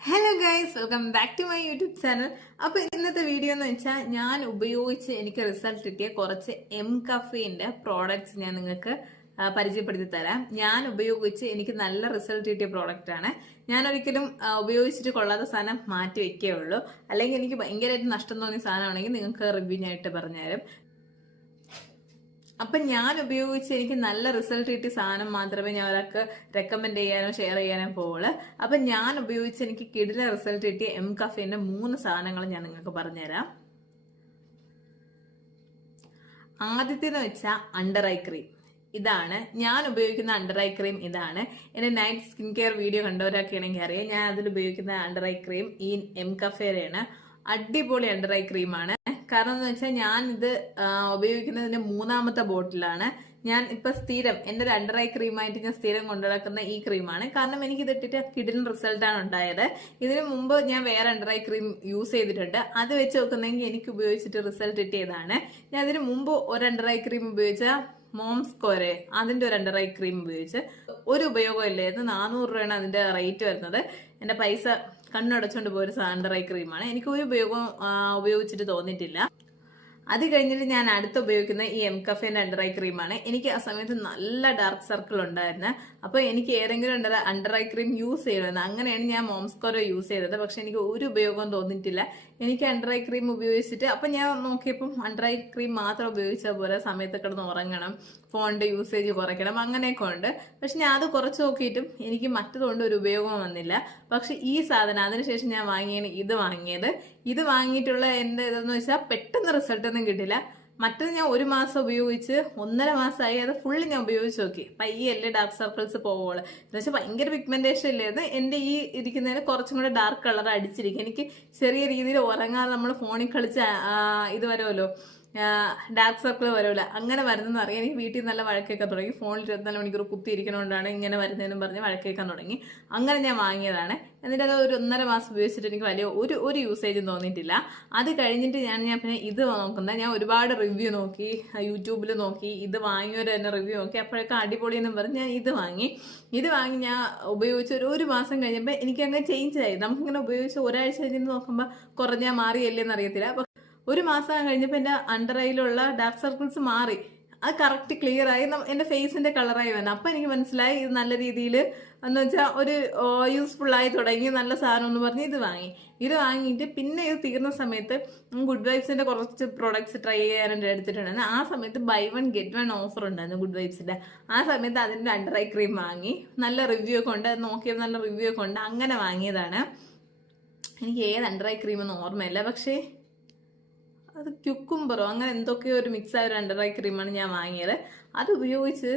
Hello guys welcome back to my YouTube channel അപ്പോൾ ഇന്നത്തെ video എന്ന് വെച്ചാൽ ഞാൻ ഉപയോഗിച്ച് എനിക്ക് റിസൾട്ട് കിട്ടിയ കുറച്ച് എം കഫീന്റെ പ്രോഡക്റ്റ്സ് ഞാൻ നിങ്ങൾക്ക് പരിചയപ്പെടുത്തി തരാം. ഞാൻ ഉപയോഗിച്ച് എനിക്ക് നല്ല റിസൾട്ട് കിട്ടിയ പ്രോഡക്റ്റാണ് ഞാൻ ഒരിക്കലും ഉപയോഗിച്ചിട്ട് കൊള്ളാത്ത സാധനം മാറ്റി വെക്കേ ഉള്ളൂ. അല്ലെങ്കിൽ എനിക്ക് ഭയങ്കരമായിട്ട് നഷ്ടം തോന്നിയ സാധനമാണെങ്കിൽ നിങ്ങൾക്ക് റിവ്യൂ ഞാനായിട്ട് പറഞ്ഞുതരും. അപ്പൊ ഞാൻ ഉപയോഗിച്ച് എനിക്ക് നല്ല റിസൾട്ട് കിട്ടിയ സാധനം മാത്രമേ ഞാൻ ഒരാൾക്ക് റെക്കമെൻഡ് ചെയ്യാനോ ഷെയർ ചെയ്യാനോ പോവുള്ളൂ. അപ്പൊ ഞാൻ ഉപയോഗിച്ച് എനിക്ക് കിടില റിസൾട്ട് കിട്ടിയ എം കഫേന്റെ മൂന്ന് സാധനങ്ങൾ ഞാൻ നിങ്ങൾക്ക് പറഞ്ഞുതരാം. ആദ്യത്തേന്ന് വെച്ചാൽ അണ്ടർ ഐ ക്രീം ഇതാണ് ഞാൻ ഉപയോഗിക്കുന്ന അണ്ടർ ഐ ക്രീം ഇതാണ്. എന്റെ നൈറ്റ് സ്കിൻ കെയർ വീഡിയോ കണ്ടവരൊക്കെ അറിയാം ഞാൻ അതിൽ ഉപയോഗിക്കുന്ന അണ്ടർ ഐ ക്രീം ഈ എം കഫേരയാണ് അടിപൊളി അണ്ടർ ഐ ക്രീമാണ് കാരണം എന്ന് വെച്ചാൽ ഞാൻ ഇത് ഉപയോഗിക്കുന്നതിന്റെ മൂന്നാമത്തെ ബോട്ടിലാണ്. ഞാൻ ഇപ്പൊ സ്ഥിരം എന്റെ ഐ ക്രീമായിട്ട് ഞാൻ സ്ഥിരം കൊണ്ടുനടക്കുന്ന ഈ ക്രീമാണ്. കാരണം എനിക്ക് ഇത് ഇട്ടിട്ട് കിടിലൻ റിസൾട്ടാണ് ഉണ്ടായത്. ഇതിനു മുമ്പ് ഞാൻ വേറെ ഐ ക്രീം യൂസ് ചെയ്തിട്ടുണ്ട്. അത് വെച്ച് നോക്കുന്നെങ്കിൽ എനിക്ക് ഉപയോഗിച്ചിട്ട് റിസൾട്ട് കിട്ടിയതാണ്. ഞാൻ അതിന് മുമ്പ് ഒരു ഐ ക്രീം ഉപയോഗിച്ച മോംസ് കോരെ അതിന്റെ ഒരു അണ്ടർ ഐ ക്രീം ഉപയോഗിച്ച്. ഒരു ഉപയോഗം ഇല്ലായിരുന്നു. നാനൂറ് രൂപയാണ് അതിന്റെ റേറ്റ് വരുന്നത്. എന്റെ പൈസ കണ്ണടച്ചുകൊണ്ട് പോയൊരു സാൻഡർ ഐ ക്രീമാണ്. എനിക്ക് ഒരു ഉപയോഗം ഉപയോഗിച്ചിട്ട് തോന്നിയിട്ടില്ല. അത് കഴിഞ്ഞിട്ട് ഞാൻ അടുത്ത് ഉപയോഗിക്കുന്ന ഈ എം കഫേന്റെ അണ്ടർ ഐ ക്രീമാണ് എനിക്ക് ആ സമയത്ത് നല്ല ഡാർക്ക് സർക്കിൾ ഉണ്ടായിരുന്നു. അപ്പൊ എനിക്ക് ഏതെങ്കിലും ഉണ്ടത് അണ്ടർ ഐ ക്രീം യൂസ് ചെയ്യണമെന്ന്. അങ്ങനെയാണ് ഞാൻ മോംസ്കോറോ യൂസ് ചെയ്തത്. പക്ഷെ എനിക്ക് ഒരു ഉപയോഗവും തോന്നിയിട്ടില്ല. എനിക്ക് അണ്ടർ ഐ ക്രീം ഉപയോഗിച്ചിട്ട് അപ്പൊ ഞാൻ നോക്കിയപ്പം അണ്ടർ ഐ ക്രീം മാത്രം ഉപയോഗിച്ചാൽ പോലെ സമയത്ത് കിടന്ന് ഉറങ്ങണം. ഫോണിന്റെ യൂസേജ് കുറയ്ക്കണം അങ്ങനെയൊക്കെ ഉണ്ട്. പക്ഷെ ഞാൻ അത് കുറച്ച് നോക്കിയിട്ടും എനിക്ക് മറ്റതുകൊണ്ട് ഒരു ഉപയോഗം വന്നില്ല. പക്ഷെ ഈ സാധനം അതിനുശേഷം ഞാൻ വാങ്ങിയാണ് ഇത് വാങ്ങിയത്. ഇത് വാങ്ങിയിട്ടുള്ള എന്റെ ഇതെന്ന് വെച്ചാൽ പെട്ടെന്ന് റിസൾട്ട് ഒന്നും കിട്ടില്ല മറ്റത് ഞാൻ ഒരു മാസം ഉപയോഗിച്ച് ഒന്നര മാസമായി അത് ഫുള്ള് ഞാൻ ഉപയോഗിച്ച് നോക്കി. പയ്യല്ലേ ഡാർക്ക് സർക്കിൾസ് പോവുള്ളൂ എന്ന് വെച്ചാൽ ഭയങ്കര പിഗ്മെന്റേഷൻ ഇല്ലായിരുന്നു എന്റെ ഈ ഇരിക്കുന്നതിന് കുറച്ചും കൂടെ ഡാർക്ക് കളർ അടിച്ചിരിക്കും. എനിക്ക് ചെറിയ രീതിയിൽ ഉറങ്ങാതെ നമ്മൾ ഫോണിൽ കളിച്ച് ഇത് വരുമല്ലോ ഡാർക്ക് സർക്കിൾ വരൂല. അങ്ങനെ വരുന്നതെന്ന് അറിയാം എനിക്ക് വീട്ടിൽ നല്ല വഴക്കേക്കാൻ തുടങ്ങി. ഫോണിൽ ഇരുപത്തിനാല് മണിക്കൂർ കുത്തിയിരിക്കണോണ്ടാണ് ഇങ്ങനെ വരുന്നതെന്നും പറഞ്ഞ് വഴക്കേക്കാൻ തുടങ്ങി. അങ്ങനെ ഞാൻ വാങ്ങിയതാണ്. എന്നിട്ട് അത് ഒരു ഒന്നര മാസം ഉപയോഗിച്ചിട്ട് എനിക്ക് വലിയ ഒരു ഒരു യൂസേജും തോന്നിയിട്ടില്ല. അത് കഴിഞ്ഞിട്ട് ഞാൻ ഞാൻ പിന്നെ ഇത് നോക്കുന്നത് ഞാൻ ഒരുപാട് റിവ്യൂ നോക്കി. യൂട്യൂബിൽ നോക്കി. ഇത് വാങ്ങിയവർ തന്നെ റിവ്യൂ നോക്കി. അപ്പോഴൊക്കെ അടിപൊളി എന്നും പറഞ്ഞ് ഞാൻ ഇത് വാങ്ങി. ഇത് വാങ്ങി ഞാൻ ഉപയോഗിച്ച് ഒരു ഒരു മാസം കഴിഞ്ഞപ്പോൾ എനിക്ക് അങ്ങ് ചേഞ്ച് ആയി. നമുക്കിങ്ങനെ ഉപയോഗിച്ച് ഒരാഴ്ച കഴിഞ്ഞ് നോക്കുമ്പോൾ കുറഞ്ഞാൽ മാറിയല്ലേ എന്നറിയത്തില്ല ഒരു മാസം കഴിഞ്ഞപ്പോൾ എന്റെ അണ്ടർ ഐയിലുള്ള ഡാർക്ക് സർക്കിൾസ് മാറി. അത് കറക്റ്റ് ക്ലിയർ ആയി. എന്റെ ഫേസിന്റെ കളറായി വന്നു. അപ്പം എനിക്ക് മനസ്സിലായി ഇത് നല്ല രീതിയിൽ എന്ന് വെച്ചാൽ ഒരു യൂസ്ഫുൾ ആയി തുടങ്ങി. നല്ല സാധനം എന്ന് പറഞ്ഞ് ഇത് വാങ്ങി. ഇത് വാങ്ങിയിട്ട് പിന്നെ ഇത് തീർന്ന സമയത്ത് ഗുഡ് വൈബ്സിന്റെ കുറച്ച് പ്രോഡക്ട്സ് ട്രൈ ചെയ്യാനായിട്ട് എടുത്തിട്ടുണ്ടായിരുന്നു ആ സമയത്ത് buy one get one offer ഉണ്ടായിരുന്നു ഗുഡ് വൈബ്സിന്റെ ആ സമയത്ത് അതിന്റെ അണ്ടർ ഐ ക്രീം വാങ്ങി. നല്ല റിവ്യൂ ഒക്കെ ഉണ്ട്. നോക്കിയത് നല്ല റിവ്യൂ ഒക്കെ ഉണ്ട്. അങ്ങനെ വാങ്ങിയതാണ്. എനിക്ക് ഏത് അണ്ടർ ഐ ക്രീം ഒന്നും ഓർമ്മയില്ല. പക്ഷേ അത് ക്യുക്കുംബറോ അങ്ങനെ എന്തൊക്കെയോ ഒരു മിക്സ് ആയ ഒരു അണ്ടർ ഐ ക്രീമാണ് ഞാൻ വാങ്ങിയത്. അത് ഉപയോഗിച്ച്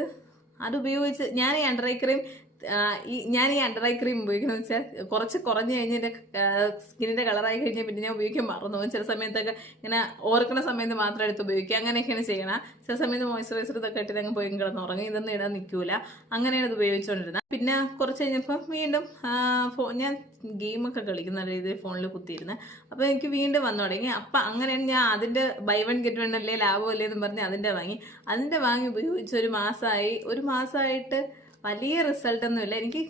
അത് ഉപയോഗിച്ച് ഞാൻ ഈ അണ്ടർ ഐ ക്രീം ഈ ഞാൻ ഈ അണ്ടർ ഐ ക്രീം ഉപയോഗിക്കുന്നത് വെച്ചാൽ കുറച്ച് കുറഞ്ഞു കഴിഞ്ഞ് എന്റെ സ്കിന്നിന്റെ കളറായി കഴിഞ്ഞാൽ പിന്നെ ഞാൻ ഉപയോഗിക്കാൻ മറന്നു പോകും. ചില സമയത്തൊക്കെ ഇങ്ങനെ ഓർക്കുന്ന സമയത്ത് മാത്രം എടുത്ത് ഉപയോഗിക്കുക. അങ്ങനെയൊക്കെയാണ് ചെയ്യണം. ചില സമയത്ത് മോയ്സ്ചറൈസർ ഇതൊക്കെ ഇട്ടിട്ട് അങ്ങ് പോയി കിടന്ന് ഉറങ്ങും ഇതൊന്നും ഇടാൻ നിൽക്കൂല. അങ്ങനെയാണ് ഇത് ഉപയോഗിച്ചുകൊണ്ടിരുന്നത് പിന്നെ കുറച്ച് കഴിഞ്ഞപ്പോൾ വീണ്ടും ഫോ ഞാൻ ഗെയിമൊക്കെ കളിക്കുന്ന രീതിയിൽ ഫോണിൽ കുത്തിയിരുന്നത് അപ്പോൾ എനിക്ക് വീണ്ടും വന്നു തുടങ്ങി. അപ്പം അങ്ങനെയാണ് ഞാൻ അതിന്റെ ബൈ വൺ ഗെറ്റ് വൺ അല്ലേ ലാഭം അല്ലേ എന്ന് പറഞ്ഞ് അതിന്റെ വാങ്ങി. അതിന്റെ വാങ്ങി ഉപയോഗിച്ച് ഒരു മാസമായി. ഒരു മാസമായിട്ട് വലിയ റിസൾട്ട് ഒന്നുമില്ല എനിക്ക്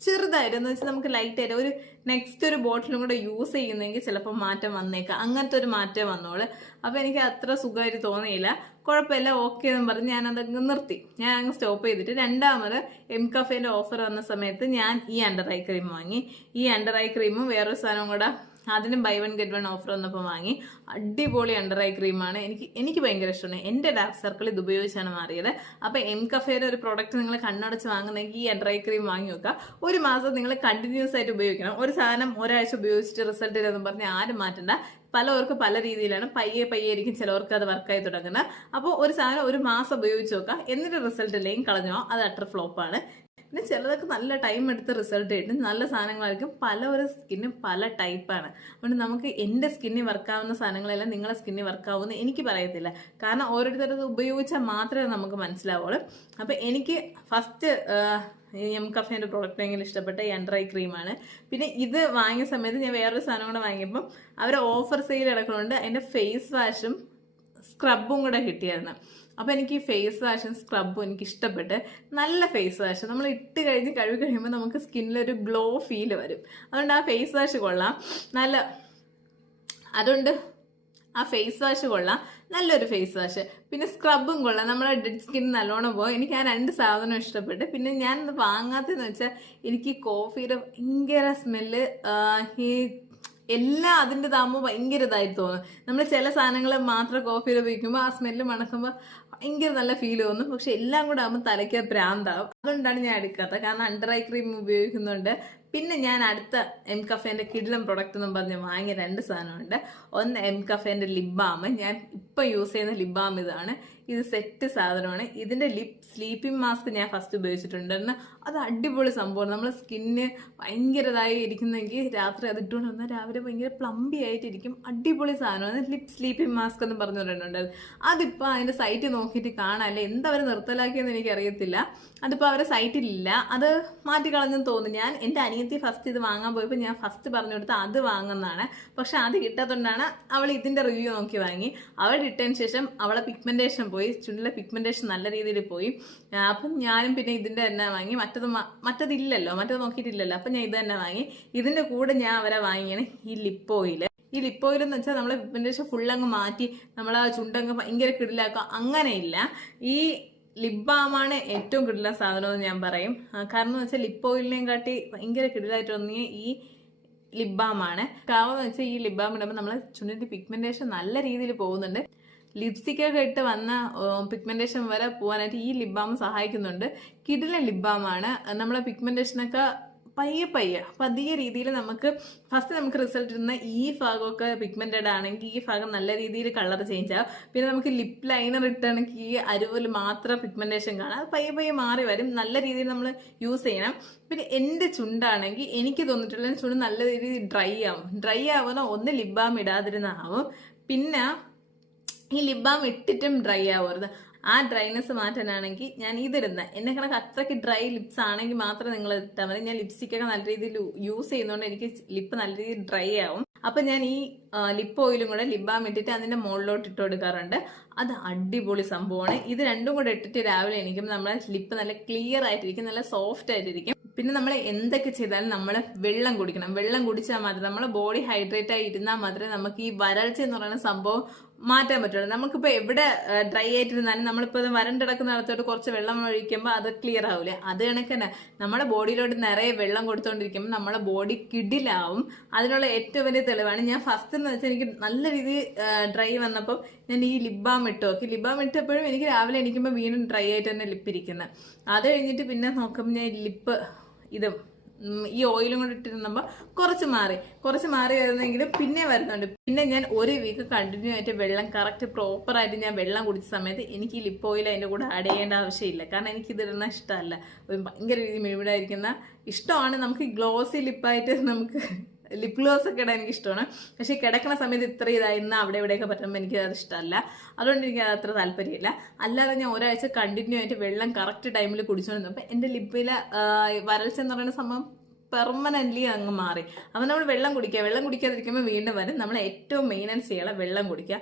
ചെറുതായിരുന്നു വെച്ചാൽ നമുക്ക് ലൈറ്റ് ആയിട്ട് ഒരു നെക്സ്റ്റ് ഒരു ബോട്ടിലും കൂടെ യൂസ് ചെയ്യുന്നെങ്കിൽ ചിലപ്പോൾ മാറ്റം വന്നേക്കാം. അങ്ങനത്തെ ഒരു മാറ്റം വന്നോൾ. അപ്പോൾ എനിക്ക് അത്ര സുഖമായിട്ട് തോന്നിയില്ല. കുഴപ്പമില്ല ഓക്കെ എന്ന് പറഞ്ഞ് ഞാൻ അതങ്ങ് നിർത്തി. ഞാൻ അങ്ങ് സ്റ്റോപ്പ് ചെയ്തിട്ട് രണ്ടാമത് എം കഫേന്റെ ഓഫർ വന്ന സമയത്ത് ഞാൻ ഈ അണ്ടർ ഐ ക്രീം വാങ്ങി. ഈ അണ്ടർ ഐ ക്രീമും വേറൊരു സാധനവും കൂടെ അതിനും buy one get one offer വന്നപ്പോൾ വാങ്ങി. അടിപൊളി അണ്ടർ ഐ ക്രീമാണ് എനിക്ക് എനിക്ക് ഭയങ്കര ഇഷ്ടമാണ്. എന്റെ ഡാർക്ക് സർക്കിൾ ഇത് ഉപയോഗിച്ചാണ് മാറിയത്. അപ്പോൾ എം കഫേയുടെ ഒരു പ്രോഡക്റ്റ് നിങ്ങൾ കണ്ണടച്ച് വാങ്ങുന്നെങ്കിൽ ഈ അണ്ടർ ഐ ക്രീം വാങ്ങി വെക്കുക. ഒരു മാസം നിങ്ങൾ കണ്ടിന്യൂസ് ആയിട്ട് ഉപയോഗിക്കണം. ഒരു സാധനം ഒരാഴ്ച ഉപയോഗിച്ചിട്ട് റിസൾട്ട് ഇല്ലെന്ന് പറഞ്ഞ് ആരും മാറ്റണ്ട. പലവർക്ക് പല രീതിയിലാണ്. പയ്യെ പയ്യെ ആയിരിക്കും ചിലവർക്ക് അത് വർക്കായി തുടങ്ങുന്നത്. അപ്പോൾ ഒരു സാധനം ഒരു മാസം ഉപയോഗിച്ച് നോക്കുക. എന്നിട്ട് റിസൾട്ട് ഇല്ലെങ്കിൽ കളഞ്ഞോ. അത് അട്ടർ ഫ്ലോപ്പാണ് പിന്നെ ചിലതൊക്കെ നല്ല ടൈം എടുത്ത് റിസൾട്ട് കിട്ടും. നല്ല സാധനങ്ങളായിരിക്കും. പല ഒരു സ്കിന്നും പല ടൈപ്പാണ് അതുകൊണ്ട് നമുക്ക് എന്റെ സ്കിന്നിൽ വർക്കാവുന്ന സാധനങ്ങളെല്ലാം നിങ്ങളെ സ്കിന്നിൽ വർക്കാവുമെന്ന് എനിക്ക് പറയത്തില്ല. കാരണം ഓരോരുത്തരത് ഉപയോഗിച്ചാൽ മാത്രമേ നമുക്ക് മനസ്സിലാവുള്ളൂ. അപ്പോൾ എനിക്ക് ഫസ്റ്റ് എം കഫേന്റെ പ്രോഡക്റ്റ് ഭയങ്കര ഇഷ്ടപ്പെട്ട എൻഡ്രൈ ക്രീമാണ് പിന്നെ ഇത് വാങ്ങിയ സമയത്ത് ഞാൻ വേറൊരു സാധനം കൂടെ വാങ്ങിയപ്പം അവർ ഓഫർ സെയിൽ നടക്കുന്നുണ്ട്. അതിന്റെ ഫേസ് വാഷും സ്ക്രബും കൂടെ കിട്ടിയായിരുന്നു. അപ്പോൾ എനിക്ക് ഈ ഫേസ് വാഷും സ്ക്രബും എനിക്ക് ഇഷ്ടപ്പെട്ട് നല്ല ഫേസ് വാഷ് നമ്മൾ ഇട്ട് കഴിഞ്ഞ് കഴുകി കഴിയുമ്പോൾ നമുക്ക് സ്കിന്നിലൊരു ഗ്ലോ ഫീൽ വരും. അതുകൊണ്ട് ആ ഫേസ് വാഷ് കൊള്ളാം. നല്ല അതുകൊണ്ട് ആ ഫേസ് വാഷ് കൊള്ളാം. നല്ലൊരു ഫേസ് വാഷ് പിന്നെ സ്ക്രബും കൊള്ളാം. നമ്മളെ ഡെഡ് സ്കിൻ നല്ലോണം പോകും എനിക്ക് ആ രണ്ട് സാധനം ഇഷ്ടപ്പെട്ട്. പിന്നെ ഞാൻ വാങ്ങാത്തതെന്ന് വെച്ചാൽ എനിക്ക് കോഫിയുടെ ഭയങ്കര സ്മെല്ല് ഈ എല്ലാം അതിന്റെ താമ ഭയങ്കര ഇതായി തോന്നും. നമ്മൾ ചില സാധനങ്ങൾ മാത്രം കോഫിയിൽ ഉപയോഗിക്കുമ്പോൾ ആ സ്മെല്ല് മണക്കുമ്പോൾ ഭയങ്കര നല്ല ഫീൽ തോന്നും. പക്ഷെ എല്ലാം കൂടെ ആകുമ്പോൾ തലയ്ക്ക് ഭ്രാന്താവും. അതുകൊണ്ടാണ് ഞാൻ എടുക്കാത്തത് കാരണം അണ്ടർ ഐ ക്രീം ഉപയോഗിക്കുന്നുണ്ട്. പിന്നെ ഞാൻ അടുത്ത എം കഫേന്റെ കിഡിലം പ്രൊഡക്റ്റ് എന്നും പറഞ്ഞ് വാങ്ങിയ രണ്ട് സാധനമുണ്ട്. ഒന്ന് എം കഫേന്റെ ലിപ് ബാം ഞാൻ ഇപ്പം യൂസ് ചെയ്യുന്ന ലിപ് ബാം ഇതാണ്. ഇത് സെറ്റ് സാധനമാണ്. ഇതിന്റെ ലിപ് സ്ലീപ്പിംഗ് മാസ്ക് ഞാൻ ഫസ്റ്റ് ഉപയോഗിച്ചിട്ടുണ്ടായിരുന്നു അത് അടിപൊളി സംഭവമാണ്. നമ്മുടെ സ്കിന്ന് ഭയങ്കരതായി ഇരിക്കുന്നെങ്കിൽ രാത്രി അത് ഇട്ടുകൊണ്ട് വന്നാൽ രാവിലെ ഭയങ്കര പ്ലംബി ആയിട്ടിരിക്കും. അടിപൊളി സാധനമാണ്. ലിപ് സ്ലീപ്പിംഗ് മാസ്ക് എന്ന് പറഞ്ഞു പറഞ്ഞിട്ടുണ്ടായിരുന്നു അതിപ്പോൾ അതിന്റെ സൈറ്റ് നോക്കിയിട്ട് കാണാനല്ല എന്താ അവർ നിർത്തലാക്കിയെന്ന് എനിക്കറിയത്തില്ല. അതിപ്പോൾ അവരുടെ സൈറ്റിലില്ല അത് മാറ്റി കളഞ്ഞെന്ന് തോന്നുന്നു. ഞാൻ എന്റെ അനിയത്തി ഫസ്റ്റ് ഇത് വാങ്ങാൻ പോയപ്പോൾ ഞാൻ ഫസ്റ്റ് പറഞ്ഞു കൊടുത്ത് അത് വാങ്ങുന്നതാണ്. പക്ഷെ അത് കിട്ടാത്തതുകൊണ്ടാണ് അവൾ ഇതിന്റെ റിവ്യൂ നോക്കി വാങ്ങി. അവൾ ഇട്ടതിന് ശേഷം അവളെ പിഗ്മെന്റേഷൻ പോയി ചുണ്ടിലെ പിഗ്മെന്റേഷൻ നല്ല രീതിയിൽ പോയി. അപ്പം ഞാനും പിന്നെ ഇതിന്റെ തന്നെ വാങ്ങി മറ്റത് മറ്റതില്ലല്ലോ മറ്റത് നോക്കിയിട്ടില്ലല്ലോ അപ്പം ഞാൻ ഇത് തന്നെ വാങ്ങി. ഇതിന്റെ കൂടെ ഞാൻ അവരെ വാങ്ങിയാണ് ഈ ലിപ്പ് ഓയിൽ ഈ ലിപ്പ് ഓയിൽ എന്ന് വെച്ചാൽ നമ്മളെ പിഗ്മെന്റേഷൻ അങ്ങ് മാറ്റി നമ്മളെ ചുണ്ടങ്ങ് ഭയങ്കര കിടിലാക്കുക അങ്ങനെയില്ല ഈ ലിപ് ബാമാണ് ഏറ്റവും കിടില സാധനം എന്ന് ഞാൻ പറയും. കാരണം എന്ന് വെച്ചാൽ ലിപ്പ് ഓയിലിനെയും കാട്ടി ഭയങ്കര കിടിലായിട്ട് തോന്നിയ ഈ ലിപ് ബാമാണ് കാരണം എന്ന് വെച്ചാൽ ഈ ലിപ് ബാം ഇടുമ്പോൾ നമ്മളെ ചുണ്ടിന്റെ പിഗ്മെന്റേഷൻ നല്ല രീതിയിൽ പോകുന്നുണ്ട്. ലിപ്സ്റ്റിക് ഒക്കെ ഇട്ട് വന്ന പിഗ്മെന്റേഷൻ വരെ പോകാനായിട്ട് ഈ ലിപ് ബാം സഹായിക്കുന്നുണ്ട്. കിടിലെ ലിപ് ബാമാണ് നമ്മളെ പിഗ്മെന്റേഷനൊക്കെ പയ്യെ പയ്യെ പതിയ രീതിയിൽ നമുക്ക് ഫസ്റ്റ് നമുക്ക് റിസൾട്ട് ഇരുന്ന ഈ ഭാഗമൊക്കെ പിഗ്മെന്റഡ് ആണെങ്കിൽ ഈ ഭാഗം നല്ല രീതിയിൽ കളർ ചേഞ്ച് ആവും. പിന്നെ നമുക്ക് ലിപ് ലൈനർ ഇട്ടാണെങ്കിൽ ഈ അരുവിൽ മാത്രം പിഗ്മെന്റേഷൻ കാണാം. അത് പയ്യെ പയ്യെ മാറി വരും. നല്ല രീതിയിൽ നമ്മൾ യൂസ് ചെയ്യണം. പിന്നെ എന്റെ ചുണ്ടാണെങ്കിൽ എനിക്ക് തോന്നിയിട്ടുള്ള ചുണ്ട് നല്ല രീതിയിൽ ഡ്രൈ ആവും. ഡ്രൈ ആവുന്ന ഒന്ന് ലിപ് ബാം ഇടാതിരുന്നാവും. പിന്നെ ഈ ലിപ് ബാം ഇട്ടിട്ടും ഡ്രൈ ആവരുത്. ആ ഡ്രൈനെസ് മാറ്റാനാണെങ്കിൽ ഞാൻ ഇതിടുന്ന. എന്നെ കണക്ക് അത്രയ്ക്ക് ഡ്രൈ ലിപ്സ് ആണെങ്കിൽ മാത്രം നിങ്ങൾ ഇട്ടാൽ മതി. ഞാൻ ലിപ്സ്റ്റിക് ഒക്കെ നല്ല രീതിയിൽ യൂസ് ചെയ്യുന്നതുകൊണ്ട് എനിക്ക് ലിപ്പ് നല്ല രീതിയിൽ ഡ്രൈ ആവും. അപ്പൊ ഞാൻ ഈ ലിപ്പ് ഓയിലും കൂടെ ലിപ് ബാം ഇട്ടിട്ട് അതിന്റെ മുകളിലോട്ട് ഇട്ട് കൊടുക്കാറുണ്ട്. അത് അടിപൊളി സംഭവമാണ് ഇത് രണ്ടും കൂടെ ഇട്ടിട്ട് രാവിലെ എണീക്കും നമ്മളെ ലിപ്പ് നല്ല ക്ലിയർ ആയിട്ടിരിക്കും. നല്ല സോഫ്റ്റ് ആയിട്ടിരിക്കും. പിന്നെ നമ്മൾ എന്തൊക്കെ ചെയ്താലും നമ്മൾ വെള്ളം കുടിക്കണം. വെള്ളം കുടിച്ചാൽ മാത്രമേ നമ്മളെ ബോഡി ഹൈഡ്രേറ്റ് ആയി ഇരുന്നാൽ മാത്രമേ നമുക്ക് ഈ വരൾച്ച എന്ന് പറയുന്ന സംഭവം മാറ്റാൻ പറ്റുള്ളൂ. നമുക്കിപ്പോൾ എവിടെ ഡ്രൈ ആയിട്ടിരുന്നാലും നമ്മളിപ്പോൾ ഇത് വരണ്ടിടക്കുന്നിടത്തോട്ട് കുറച്ച് വെള്ളം ഒഴിക്കുമ്പോൾ അത് ക്ലിയർ ആവില്ലേ അത് കണക്ക് തന്നെ നമ്മുടെ ബോഡിയിലോട്ട് നിറയെ വെള്ളം കൊടുത്തുകൊണ്ടിരിക്കുമ്പോൾ നമ്മുടെ ബോഡി കിടിലാവും. അതിനുള്ള ഏറ്റവും വലിയ തെളിവാണ് ഞാൻ ഫസ്റ്റ് എന്ന് വെച്ചാൽ എനിക്ക് നല്ല രീതിയിൽ ഡ്രൈ വന്നപ്പോൾ ഞാൻ ഈ ലിബാം ഇട്ട് നോക്കി. ലിപ് ബാം ഇട്ടപ്പോഴും എനിക്ക് രാവിലെ എണീക്കുമ്പോൾ വീണ്ടും ഡ്രൈ ആയിട്ട് തന്നെ ലിപ്പ് ഇരിക്കുന്നത് അത് കഴിഞ്ഞിട്ട് പിന്നെ നോക്കുമ്പോൾ ഞാൻ ലിപ്പ് ഇത് ഈ ഓയിലും കൂടെ ഇട്ടിരുന്നപ്പോൾ കുറച്ച് മാറി. കുറച്ച് മാറി വരുന്നെങ്കിലും പിന്നെ വരുന്നുണ്ട്. പിന്നെ ഞാൻ ഒരു വീക്ക് കണ്ടിന്യൂ ആയിട്ട് വെള്ളം കറക്റ്റ് പ്രോപ്പറായിട്ട് ഞാൻ വെള്ളം കുടിച്ച സമയത്ത് എനിക്ക് ലിപ്പ് ഓയിൽ അതിന്റെ കൂടെ ആഡ് ചെയ്യേണ്ട ആവശ്യമില്ല. കാരണം എനിക്ക് ഇതിടുന്ന ഇഷ്ടമല്ല. ഭയങ്കര രീതിയിൽ മിഴിവിടായിരിക്കുന്ന ഇഷ്ടമാണ്. നമുക്ക് ഗ്ലോസി ലിപ്പായിട്ട് നമുക്ക് ലിപ് ഗ്ലോസ് ഒക്കെ ഇടാൻ എനിക്ക് ഇഷ്ടമാണ് പക്ഷേ കിടക്കുന്ന സമയത്ത് ഇത്ര ഇതായിരുന്ന അവിടെ ഇവിടെയൊക്കെ പറ്റുമ്പോൾ എനിക്ക് അത് ഇഷ്ടമല്ല. അതുകൊണ്ട് എനിക്ക് അത് അത്ര താല്പര്യമില്ല. അല്ലാതെ ഞാൻ ഒരാഴ്ച കണ്ടിന്യൂ ആയിട്ട് വെള്ളം കറക്റ്റ് ടൈമിൽ കുടിച്ചുകൊണ്ടിരുന്നപ്പോൾ എന്റെ ലിപ്പിലെ വരൾച്ച എന്ന് പറയുന്ന സംഭവം പെർമനന്റ്ലി അങ്ങ് മാറി. അപ്പം നമ്മൾ വെള്ളം കുടിക്കുക. വെള്ളം കുടിക്കാതിരിക്കുമ്പോൾ വീണ്ടും വരും. നമ്മൾ ഏറ്റവും മെയിനൻസ് ചെയ്യണം വെള്ളം കുടിക്കുക.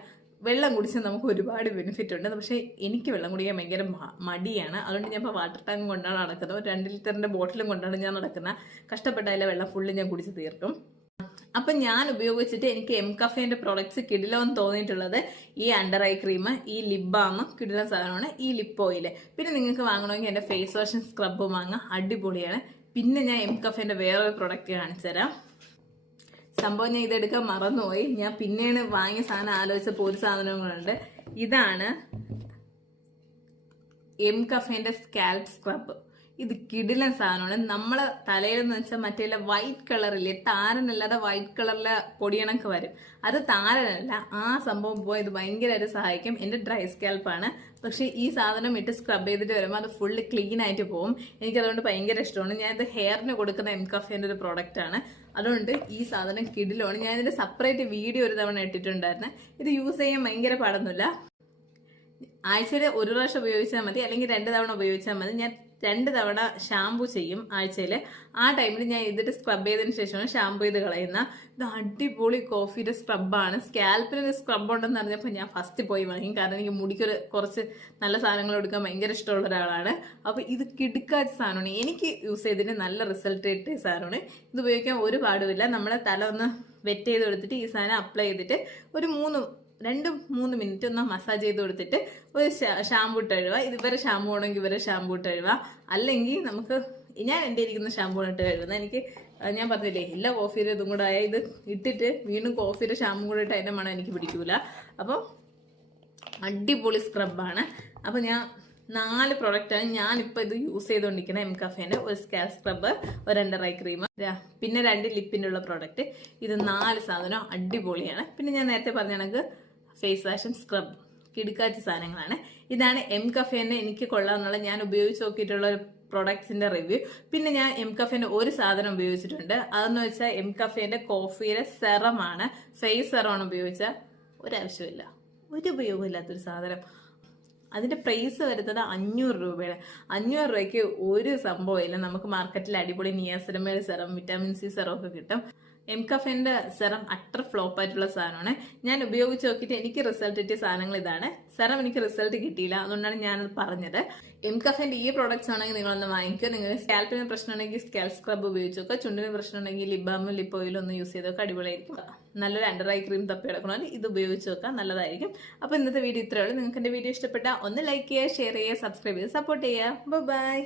വെള്ളം കുടിച്ചാൽ നമുക്ക് ഒരുപാട് ബെനിഫിറ്റ് ഉണ്ട്. പക്ഷേ എനിക്ക് വെള്ളം കുടിക്കാൻ ഭയങ്കര മടിയാണ്. അതുകൊണ്ട് ഞാൻ ഇപ്പോൾ വാട്ടർ ടാങ്ക് കൊണ്ടാണ് നടക്കുന്നത്. രണ്ട് ലിറ്ററിന്റെ ബോട്ടിലും കൊണ്ടാണ് ഞാൻ നടക്കുന്നത്. കഷ്ടപ്പെട്ടായാലും വെള്ളം ഫുള്ള് ഞാൻ കുടിച്ച് തീർക്കും. അപ്പം ഞാൻ ഉപയോഗിച്ചിട്ട് എനിക്ക് എം കഫേന്റെ പ്രോഡക്റ്റ്സ് കിടിലെന്ന് തോന്നിയിട്ടുള്ളത് ഈ അണ്ടർ ഐ ക്രീം ഈ ലിപ് ബാം കിടിലം സാധനമാണ് ഈ ലിപ്പ് ഓയിൽ പിന്നെ നിങ്ങൾക്ക് വാങ്ങണമെങ്കിൽ എന്റെ ഫേസ് വാഷും സ്ക്രബും വാങ്ങാം. അടിപൊളിയാണ്. പിന്നെ ഞാൻ എം കഫേന്റെ വേറൊരു പ്രോഡക്റ്റ് കാണിച്ചു തരാം. സംഭവം ഞാൻ ഇതെടുക്കാൻ മറന്നുപോയി. ഞാൻ പിന്നെയാണ് വാങ്ങിയ സാധനം ആലോചിച്ചപ്പോൾ ഒരു സാധനങ്ങളുണ്ട് ഇതാണ് എം കഫേന്റെ സ്കാൽപ്പ് സ്ക്രബ് ഇത് കിടിലൻ സാധനമാണ്. നമ്മളെ തലയിലെന്ന് വെച്ചാൽ മറ്റേ വൈറ്റ് കളറില്ലേ താരനല്ലാതെ വൈറ്റ് കളറിലെ പൊടിയണക്ക് വരും. അത് താരനല്ല. ആ സംഭവം പോയി ഇത് ഭയങ്കരമായിട്ട് സഹായിക്കും. എന്റെ ഡ്രൈ സ്കാൽപ്പാണ് പക്ഷേ ഈ സാധനം ഇട്ട് സ്ക്രബ് ചെയ്തിട്ട് വരുമ്പോൾ അത് ഫുള്ള് ക്ലീൻ ആയിട്ട് പോകും എനിക്കതുകൊണ്ട് ഭയങ്കര ഇഷ്ടമാണ്. ഞാനിത് ഹെയറിന് കൊടുക്കുന്ന എം കഫേന്റെ ഒരു പ്രോഡക്റ്റാണ് അതുകൊണ്ട് ഈ സാധനം കിടിലാണ് ഞാൻ ഇതിന്റെ സെപ്പറേറ്റ് വീഡിയോ ഒരു തവണ ഇട്ടിട്ടുണ്ടായിരുന്നു. ഇത് യൂസ് ചെയ്യാൻ ഭയങ്കര പാടൊന്നുമില്ല. ആഴ്ചയിൽ ഒരു പ്രാവശ്യം ഉപയോഗിച്ചാൽ മതി. അല്ലെങ്കിൽ രണ്ട് തവണ ഉപയോഗിച്ചാൽ മതി. ഞാൻ രണ്ട് തവണ ഷാമ്പു ചെയ്യും ആഴ്ചയിൽ ആ ടൈമിൽ ഞാൻ ഇതിട്ട് സ്ക്രബ് ചെയ്തതിന് ശേഷമാണ് ഷാമ്പു ചെയ്ത് കളയുന്ന. ഇത് അടിപൊളി കോഫിയുടെ സ്ക്രബാണ് സ്കാൽപ്പിന് സ്ക്രബ് ഉണ്ടെന്ന് അറിഞ്ഞപ്പോൾ ഞാൻ ഫസ്റ്റ് പോയി വാങ്ങി. കാരണം എനിക്ക് മുടിക്കൊരു കുറച്ച് നല്ല സാധനങ്ങൾ എടുക്കാൻ ഭയങ്കര ഇഷ്ടമുള്ള ഒരാളാണ്. അപ്പോൾ ഇത് കിടുക്കാത്ത സാധനമാണ്. എനിക്ക് യൂസ് ചെയ്തിട്ട് നല്ല റിസൾട്ട് കിട്ടിയ സാധനമാണ്. ഇത് ഉപയോഗിക്കാൻ ഒരു പാടുമില്ല നമ്മളെ തല ഒന്ന് വെറ്റ് ചെയ്ത് കൊടുത്തിട്ട് ഈ സാധനം അപ്ലൈ ചെയ്തിട്ട് ഒരു മൂന്ന് രണ്ട് മൂന്ന് മിനിറ്റ് ഒന്ന് മസാജ് ചെയ്ത് കൊടുത്തിട്ട് ഒരു ഷാമ്പൂ ഇട്ട് കഴുകുക ഇതുവരെ ഷാമ്പു ആണെങ്കിൽ ഇവരെ ഷാമ്പൂ ഇട്ട് കഴുകുക അല്ലെങ്കിൽ നമുക്ക് ഞാൻ എന്റെ ഇരിക്കുന്ന ഷാമ്പൂ ഇട്ട് കഴുകുന്നത്. എനിക്ക് ഞാൻ പറഞ്ഞില്ലേ എല്ലാ കോഫിയിലും ഇതും കൂടെ ആയ ഇത് ഇട്ടിട്ട് വീണ്ടും കോഫിയുടെ ഷാമ്പൂ കൂടെ ഇട്ട് അതിന്റെ മണം എനിക്ക് പിടിക്കൂല. അപ്പോൾ അടിപൊളി സ്ക്രബാണ് അപ്പോൾ ഞാൻ നാല് പ്രൊഡക്റ്റാണ് ഞാനിപ്പോൾ ഇത് യൂസ് ചെയ്തുകൊണ്ടിരിക്കുന്നത് എം കഫേന്റെ ഒരു സ്കാൽ സ്ക്രബ് ഒരു അണ്ടർ ഐ ക്രീം പിന്നെ രണ്ട് ലിപ്പിന്റെ ഉള്ള പ്രോഡക്റ്റ് ഇത് നാല് സാധനം അടിപൊളിയാണ്. പിന്നെ ഞാൻ നേരത്തെ പറഞ്ഞ കണക്ക് ഫേസ് വാഷും സ്ക്രബ് കിടുക്കാച്ച സാധനങ്ങളാണ്. ഇതാണ് എം കഫേനെ എനിക്ക് കൊള്ളാമെന്നുള്ള ഞാൻ ഉപയോഗിച്ച് നോക്കിയിട്ടുള്ള ഒരു പ്രൊഡക്ട്സിന്റെ റിവ്യൂ പിന്നെ ഞാൻ എം കഫേന്റെ ഒരു സാധനം ഉപയോഗിച്ചിട്ടുണ്ട്. അതെന്ന് വെച്ചാൽ എം കഫേന്റെ കോഫിയുടെ സെറമാണ്. ഫേസ് സെറമാണ് ഉപയോഗിച്ച. ഒരാവശ്യമില്ല ഒരു ഉപയോഗമില്ലാത്തൊരു സാധനം. അതിന്റെ പ്രൈസ് വരുന്നത് അഞ്ഞൂറ് രൂപയാണ്. അഞ്ഞൂറ് രൂപയ്ക്ക് ഒരു സംഭവമില്ല നമുക്ക് മാർക്കറ്റിൽ അടിപൊളി നിയാസിനമേൽ സെറം വിറ്റാമിൻ സി സെറം ഒക്കെ കിട്ടും. എം കഫിന്റെ സെറം അട്ടർ ഫ്ലോപ്പ് ആയിട്ടുള്ള സാധനമാണ്. ഞാൻ ഉപയോഗിച്ച് നോക്കിയിട്ട് എനിക്ക് റിസൾട്ട് കിട്ടിയ സാധനങ്ങൾ ഇതാണ്. സെറം എനിക്ക് റിസൾട്ട് കിട്ടിയില്ല. അതുകൊണ്ടാണ് ഞാനത് പറഞ്ഞത്. എം കഫിന്റെ ഈ പ്രോഡക്ട്സ് ആണെങ്കിൽ നിങ്ങളൊന്ന് വാങ്ങിക്കുക നിങ്ങൾക്ക് സ്കാൽപ്പിന് പ്രശ്നമുണ്ടെങ്കിൽ സ്കാൽ സ്ക്രബ് ഉപയോഗിച്ച് നോക്കുക. ചുണ്ടിന് പ്രശ്നമുണ്ടെങ്കിൽ ലിബാമും ലിപ്പ് ഓയിലും ഒന്ന് യൂസ് ചെയ്ത് നോക്കുക. അടിപൊളിയായിരിക്കും നല്ലൊരു അണ്ടർ ഐ ക്രീം തപ്പി എടുക്കണമെങ്കിൽ ഇത് ഉപയോഗിച്ച് നോക്കുക. നല്ലതായിരിക്കും. അപ്പോൾ ഇന്നത്തെ വീഡിയോ ഇത്രയേ ഉള്ളൂ. നിങ്ങൾക്ക് എന്റെ വീഡിയോ ഇഷ്ടപ്പെട്ടാൽ ഒന്ന് ലൈക്ക് ചെയ്യുക ഷെയർ ചെയ്യുക സബ്സ്ക്രൈബ് ചെയ്യുക സപ്പോർട്ട് ചെയ്യുക. ബൈ